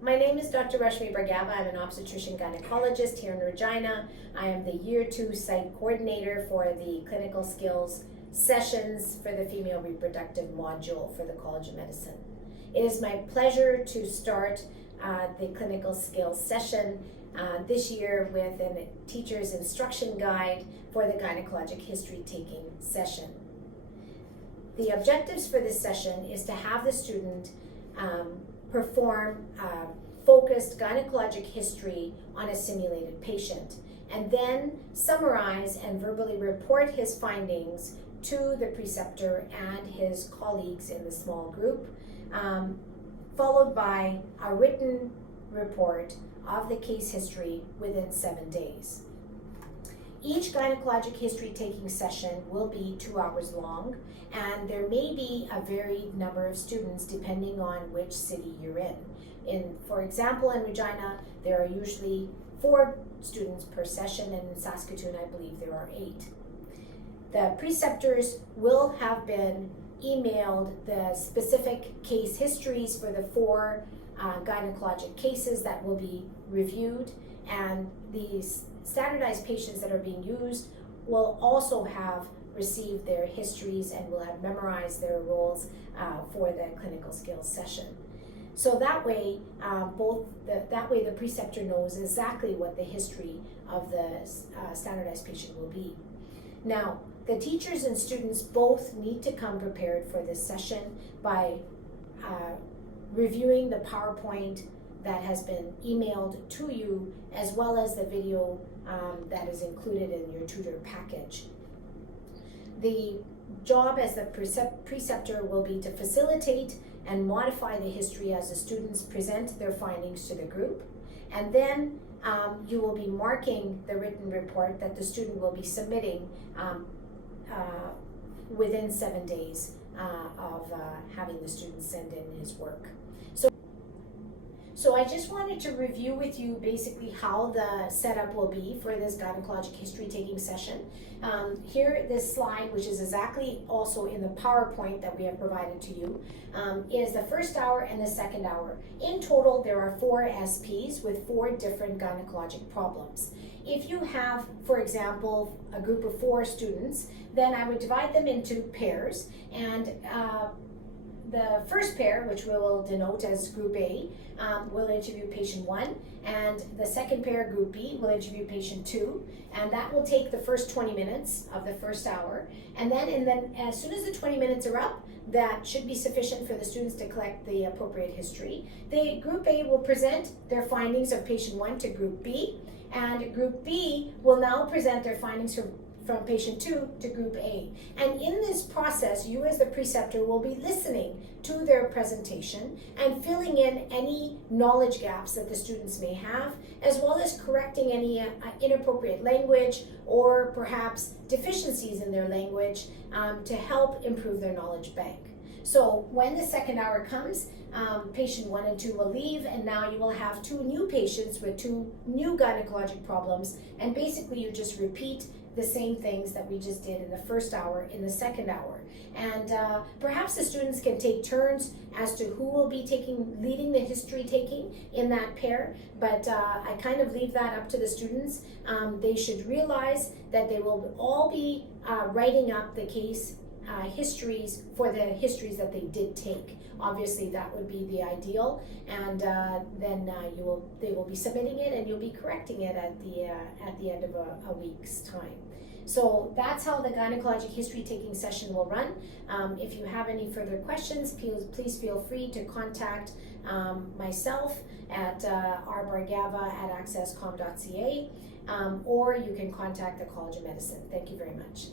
My name is Dr. Rashmi Bhargava. I'm an obstetrician gynecologist here in Regina. I am the Year 2 site coordinator for the clinical skills sessions for the female reproductive module for the College of Medicine. It is my pleasure to start the clinical skills session this year with a teacher's instruction guide for the gynecologic history taking session. The objectives for this session is to have the student perform focused gynecologic history on a simulated patient, and then summarize and verbally report his findings to the preceptor and his colleagues in the small group, followed by a written report of the case history within 7 days. Each gynecologic history taking session will be 2 hours long, and there may be a varied number of students depending on which city you're in. For example, in Regina, there are usually 4 students per session, and in Saskatoon, I believe there are 8. The preceptors will have been emailed the specific case histories for the 4 gynecologic cases that will be reviewed, and these standardized patients that are being used will also have received their histories and will have memorized their roles for the clinical skills session. So that way, the preceptor knows exactly what the history of the standardized patient will be. Now, the teachers and students both need to come prepared for this session by reviewing the PowerPoint that has been emailed to you, as well as the video that is included in your tutor package. The job as the preceptor will be to facilitate and modify the history as the students present their findings to the group, and then you will be marking the written report that the student will be submitting within 7 days of having the student send in his work. So I just wanted to review with you basically how the setup will be for this gynecologic history taking session. Here, this slide, which is exactly also in the PowerPoint that we have provided to you, is the first hour and the second hour. In total, there are 4 SPs with 4 different gynecologic problems. If you have, for example, a group of 4 students, then I would divide them into pairs, and the first pair, which we will denote as Group A, will interview patient 1, and the second pair, Group B, will interview patient 2, and that will take the first 20 minutes of the first hour. And then as soon as the 20 minutes are up, that should be sufficient for the students to collect the appropriate history. The Group A will present their findings of patient 1 to Group B, and Group B will now present their findings from patient 2 to Group A. And in this process, you as the preceptor will be listening to their presentation and filling in any knowledge gaps that the students may have, as well as correcting any inappropriate language or perhaps deficiencies in their language to help improve their knowledge bank. So when the second hour comes, patient 1 and 2 will leave, and now you will have 2 new patients with 2 new gynecologic problems, and basically you just repeat the same things that we just did in the first hour in the second hour. And perhaps the students can take turns as to who will be leading the history taking in that pair, but I kind of leave that up to the students. They should realize that they will all be writing up the case histories for the histories that they did take. Obviously, that would be the ideal, and then they will be submitting it, and you'll be correcting it at the end of a week's time. So that's how the gynecologic history taking session will run. If you have any further questions, please feel free to contact myself at rbargava@accesscom.ca, or you can contact the College of Medicine. Thank you very much.